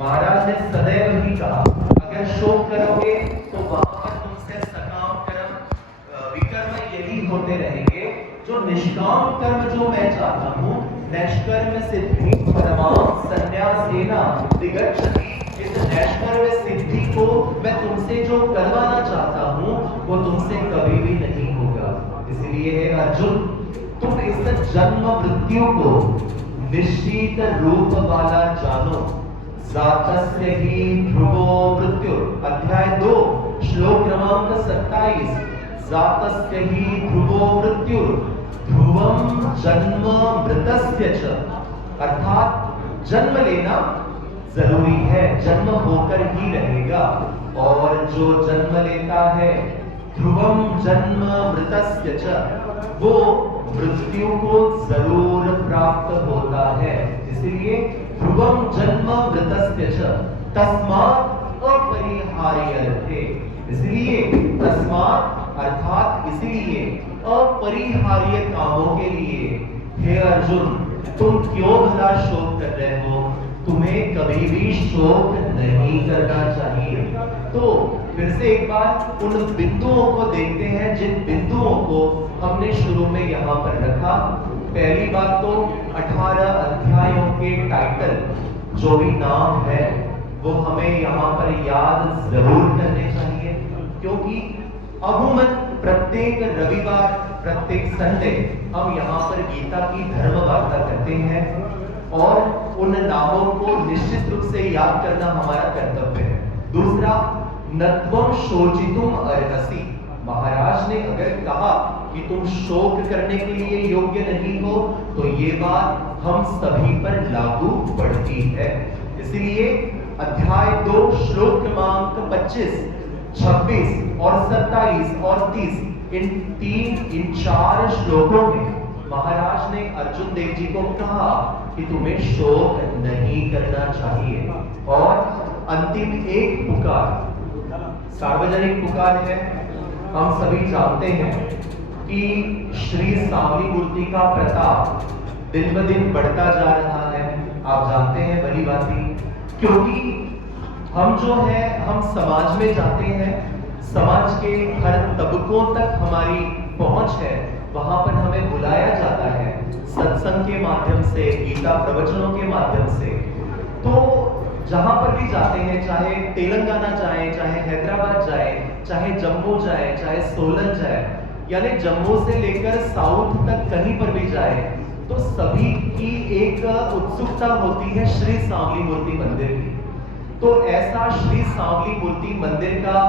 महाराज ने सदैव ही कहा, अगर शोक करोगे तो वहां पर तुमसे सकाम कर्म विकर्म यही होते रहेंगे। जो निष्काम कर्म जो मैं चाहता हूँ, नैष्कर्म सिद्धि परमाम संन्यासेना विगच्छति, इस नैष्कर्म सिद्धि को मैं तुमसे जो करवाना चाहता हूँ वो तुमसे कभी भी नहीं होगा। इसलिए हे अर्जुन, तुम इस जन्म मृत्यु को निश्चित रूप वाला जानो। जातस्य ही ध्रुवो मृत्यु, अध्याय 2 श्लोक क्रमांक 27। जातस्य ही ध्रुवो मृत्यु ध्रुवम जन्म मृतस्य च, अर्थात जन्म लेना जरूरी है, जन्म होकर ही रहेगा। और जो जन्म लेता है ध्रुवम जन्म मृतस्य च, वो मृत्यु को जरूर प्राप्त होता है। इसलिए ध्रुवम जन्म मृतस्य च तस्मात् अपरिहार्यर्थे, इसलिए तस्मात् अर्थात इसलिए अपरिहार्य कामों के लिए हे अर्जुन तुम क्यों भला शोक कर रहे हो? तुम्हें कभी भी शोक नहीं करना चाहिए। तो फिर से एक बार उन बिंदुओं को देखते हैं जिन बिंदुओं को हमने शुरू में यहाँ पर रखा। पहली बात तो 18 अध्यायों के टाइटल जो भी नाम है वो हमें यहाँ पर याद जरूर करने चाहिए, क्योंकि अमूमन प्रत्येक रविवार प्रत्येक संडे हम यहाँ पर गीता की धर्म वार्ता करते हैं और उन नामों को निश्चित रूप से याद करना हमारा कर्तव्य है। दूसरा, नत्वम शोचितुम अर्हसि, महाराज ने अगर कहा कि तुम शोक करने के लिए योग्य नहीं हो तो ये बात हम सभी पर लागू पड़ती है। इसलिए अध्याय 2 श्लोक क्रमांक 25, 26 और 27 और 30 इन 4 श्लोकों में महाराज ने अर्जुन देव जी को कहा कि तुम्हें शोक नहीं करना चाहिए। और अंतिम एक पुकार, सार्वजनिक पुकार है। हम सभी जानते हैं कि श्री सांवली मूर्ति का प्रताप दिन ब दिन बढ़ता जा रहा है। आप जानते हैं भली भांति, क्योंकि हम जो है हम समाज में जाते हैं, समाज के हर तबकों तक हमारी पहुंच है, वहां पर हमें बुलाया जाता है सत्संग के माध्यम से, गीता प्रवचनों के माध्यम से। तो जहां पर भी जाते हैं, चाहे तेलंगाना जाए, चाहे हैदराबाद जाए, चाहे जम्मू जाए, चाहे सोलन जाए, यानी जम्मू से लेकर साउथ तक कहीं पर भी जाए, तो सभी की एक उत्सुकता होती है श्री सांवली मूर्ति मंदिर की। तो ऐसा श्री सांवली मूर्ति मंदिर का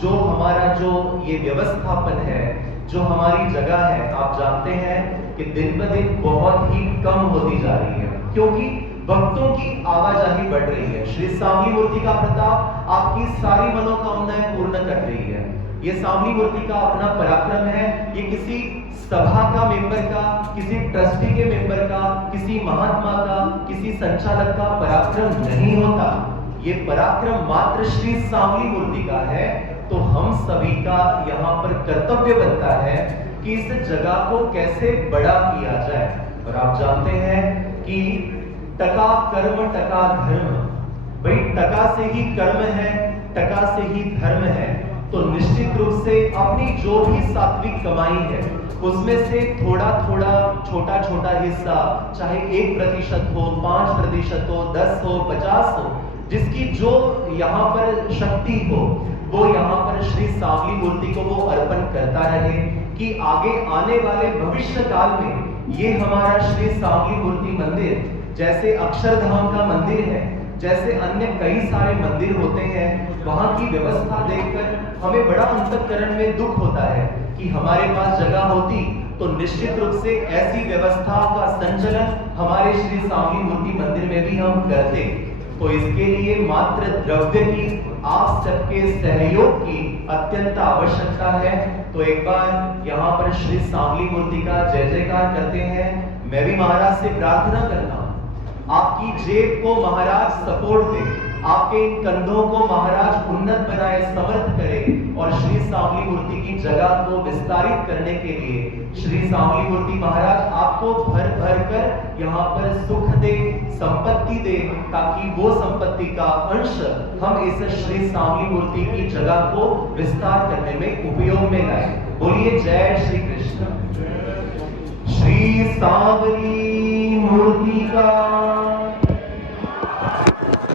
जो हमारा जो ये व्यवस्थापन है, जो हमारी जगह है, आप जानते हैं कि दिन ब दिन बहुत ही कम होती जा रही है, क्योंकि भक्तों की आवाजाही बढ़ रही है। श्री सांवली मूर्ति का प्रताप आपकी सारी मनोकामनाएं पूर्ण कर रही है। ये सांवली मूर्ति का अपना पराक्रम है। ये किसी सभा का मेंबर का, किसी ट्रस्टी के मेंबर का, किसी महात्मा का, किसी संचालक का पराक्रम नहीं होता। ये पराक्रम मात्र श्री सांवली मूर्ति का है। तो हम सभी का यहाँ पर कर्तव्य बनता है कि इस जगह को कैसे बड़ा किया जाए। और आप जानते हैं कि टका कर्म टका धर्म, भाई टका से ही कर्म है, टका से ही धर्म है। तो निश्चित रूप से अपनी जो भी सात्विक कमाई है उसमें से थोड़ा थोड़ा छोटा छोटा हिस्सा, चाहे 1% हो, 5% हो, 10 हो, 50 हो, जिसकी जो यहाँ पर शक्ति हो, वो यहाँ पर श्री सांवली मूर्ति को वो अर्पण करता रहे कि आगे आने वाले भविष्य काल में ये हमारा श्री सांवली मूर्ति मंदिर जैसे अक्षरधाम का मंदिर है, जैसे अन्य कई सारे मंदिर होते हैं, वहां की व्यवस्था देखकर हमें बड़ा अंतःकरण में दुख होता है कि हमारे पास जगह होती तो निश्चित रूप से ऐसी व्यवस्था का संचालन हमारे श्री सांवली मूर्ति मंदिर में भी हम करते। तो इसके लिए मात्र द्रव्य की, आप सबके सहयोग की अत्यंत आवश्यकता है। तो एक बार यहाँ पर श्री सांवली मूर्ति का जय जयकार करते हैं। मैं भी महाराज से प्रार्थना करता हूँ, आपकी जेब को महाराज सपोर्ट दे, आपके इन कंधों को महाराज उन्नत बनाए, समर्थ करे और श्री सांवली मूर्ति की जगह को विस्तारित करने के लिए श्री सांवली मूर्ति महाराज आपको भर भर कर यहाँ पर सुख दे, संपत्ति दे, ताकि वो संपत्ति का अंश हम इस श्री सांवली मूर्ति की जगह को विस्तार करने में उपयोग में लाए। बोलिए जय श्री कृष्ण। श्री सांवली मूर्ति का